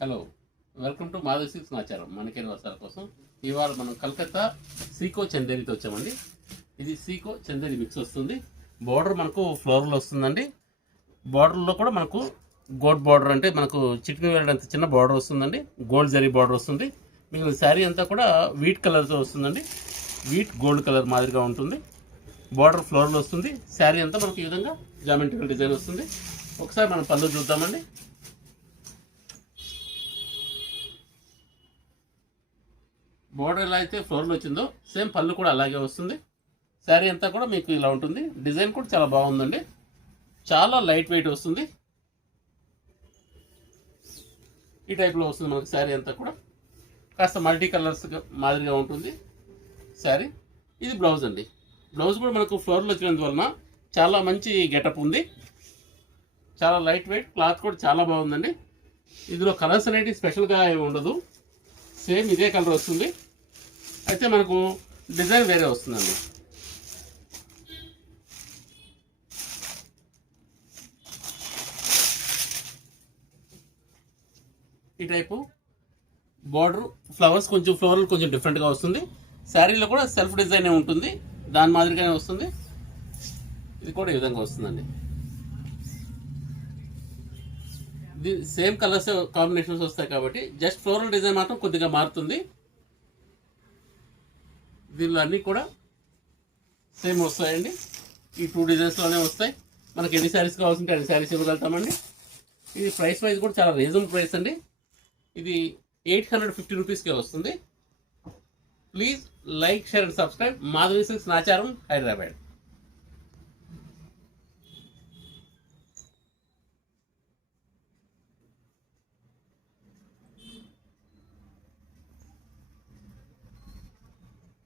Hello, welcome to Madhav silks సమాచారం. మనకేని వస్త్రాల కోసం ఇవాళ మనం కలకత్తా సీకో చందేరితో వచ్చామండి. ఇది సీకో చందేరి మిక్స్ వస్తుంది. బార్డర్ మనకు ఫ్లోరల్ వస్తుందండి. బార్డర్లో కూడా మనకు గోల్డ్ బార్డర్, అంటే మనకు చికెన్ వేయడంత చిన్న బార్డర్ వస్తుందండి. గోల్డ్ జరీ బార్డర్ వస్తుంది. మిగిలిన శారీ అంతా కూడా వీట్ కలర్తో వస్తుందండి. వీట్ గోల్డ్ కలర్ మాదిరిగా ఉంటుంది. బార్డర్ ఫ్లోరల్ వస్తుంది. శారీ అంతా మనకు ఈ విధంగా జామెట్రికల్ డిజైన్ వస్తుంది. ఒకసారి మనం పళ్ళు చూద్దామండి. బోర్డర్ ఎలా అయితే ఫ్లోర్లో వచ్చిందో సేమ్ పళ్ళు కూడా అలాగే వస్తుంది. శారీ అంతా కూడా మీకు ఇలా ఉంటుంది. డిజైన్ కూడా చాలా బాగుందండి. చాలా లైట్ వెయిట్ వస్తుంది. ఈ టైప్లో వస్తుంది మనకు శారీ అంతా కూడా. కాస్త మల్టీ కలర్స్ మాదిరిగా ఉంటుంది శారీ. ఇది బ్లౌజ్ అండి. బ్లౌజ్ కూడా మనకు ఫ్లోర్లో వచ్చినందువలన చాలా మంచి గెటప్ ఉంది. చాలా లైట్ వెయిట్, క్లాత్ కూడా చాలా బాగుందండి. ఇందులో కలర్స్ అనేవి స్పెషల్గా ఏమి ఉండదు. సేమ్ ఇదే కలర్ వస్తుంది. అయితే మనకు డిజైన్ వేరే వస్తుందండి. ఈ టైపు బార్డర్ ఫ్లవర్స్ కొంచెం ఫ్లోరల్ కొంచెం డిఫరెంట్గా వస్తుంది. శారీలో కూడా సెల్ఫ్ డిజైన్ ఉంటుంది, దాని మాదిరిగానే వస్తుంది. ఇది కూడా ఈ విధంగా వస్తుందండి. ఇది సేమ్ కలర్స్ కాంబినేషన్స్ వస్తాయి కాబట్టి జస్ట్ ఫ్లోరల్ డిజైన్ మాత్రం కొద్దిగా మారుతుంది. దీనిలో అన్నీ కూడా సేమ్ వస్తాయండి. ఈ 2 డిజైన్స్లోనే వస్తాయి. మనకి ఎన్ని శారీస్ కావాల్సింటే అన్ని శారీస్ ఇవ్వగలుగుతామండి. ఇది ప్రైస్ వైజ్ కూడా చాలా రీజనబుల్ ప్రైస్ అండి. ఇది 850 రూపీస్కే వస్తుంది. Please like, share and subscribe. Madhavi silks Nacharam, Hyderabad.